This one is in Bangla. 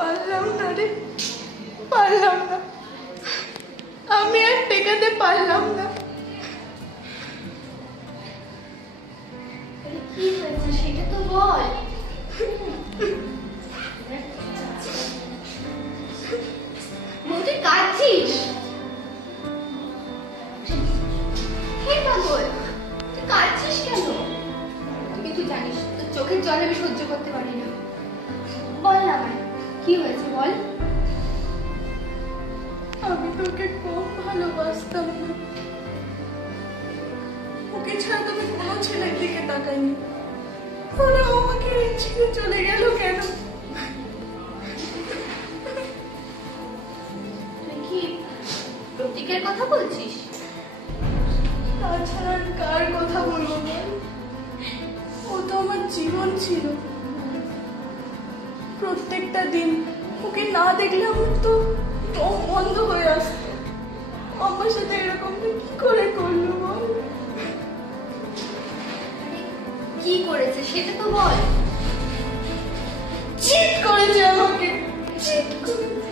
পারলাম না রে, পারলাম না, আমি আর টেকাতে পারলাম না। কি হয়েছে সেটা তো বল। তুই কাঁদছিস? হে পাগল, তুই কাঁদছিস কেন? তুই কিন্তু জানিস তোর চোখের জল আমি সহ্য করতে পারি না। বল না ভাই, কি হয়েছে বল। আমি তোকে খুব ভালোবাসতাম না, ওকে ছাড়া তুমি কোনো ছেলের দিকে তাকাইনি, ওরা আমাকে ছেড়ে চলে গেল কেন? তুই কি প্রতীকের কথা বলছিস? তাছাড়া আর কার কথা বলবো বল? ও তো আমার জীবন ছিল। প্রত্যেকটা দিন ওকে না দেখলে আমার তো দম বন্ধ হয়ে আসতো। আমার সাথে এরকম কি করে করলো বল? কি করেছে সেটা তো বল। চিট করেছে আমাকে, চিট করেছে।